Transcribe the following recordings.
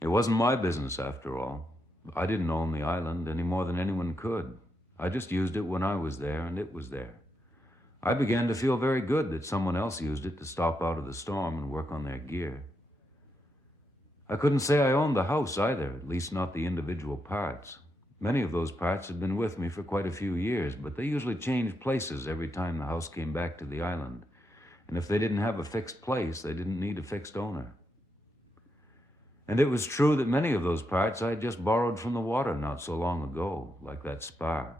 It wasn't my business, after all. I didn't own the island any more than anyone could. I just used it when I was there, and it was there. I began to feel very good that someone else used it to stop out of the storm and work on their gear. I couldn't say I owned the house either, at least not the individual parts. Many of those parts had been with me for quite a few years, but they usually changed places every time the house came back to the island. And if they didn't have a fixed place, they didn't need a fixed owner. And it was true that many of those parts I had just borrowed from the water not so long ago, like that spar.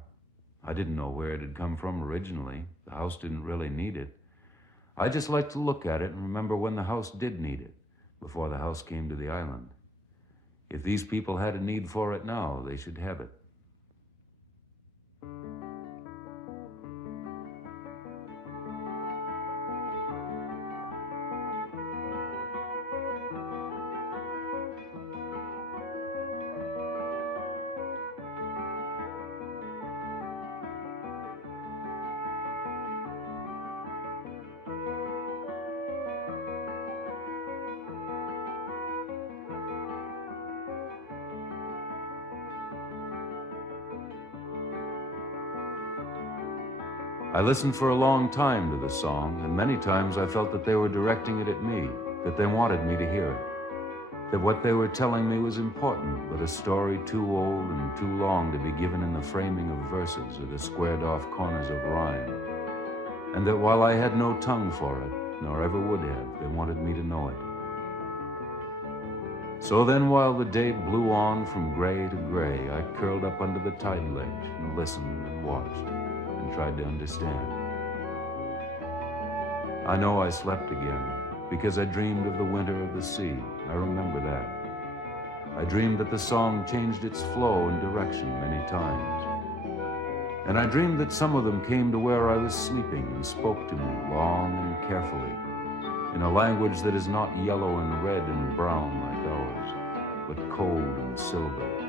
I didn't know where it had come from originally. The house didn't really need it. I just liked to look at it and remember when the house did need it, before the house came to the island. If these people had a need for it now, they should have it. I listened for a long time to the song, and many times I felt that they were directing it at me, that they wanted me to hear it, that what they were telling me was important, but a story too old and too long to be given in the framing of verses or the squared-off corners of rhyme, and that while I had no tongue for it, nor ever would have, they wanted me to know it. So then, while the day blew on from gray to gray, I curled up under the tide ledge and listened and watched and tried to understand. I know I slept again because I dreamed of the winter of the sea. I remember that. I dreamed that the song changed its flow and direction many times. And I dreamed that some of them came to where I was sleeping and spoke to me long and carefully in a language that is not yellow and red and brown like ours, but cold and silver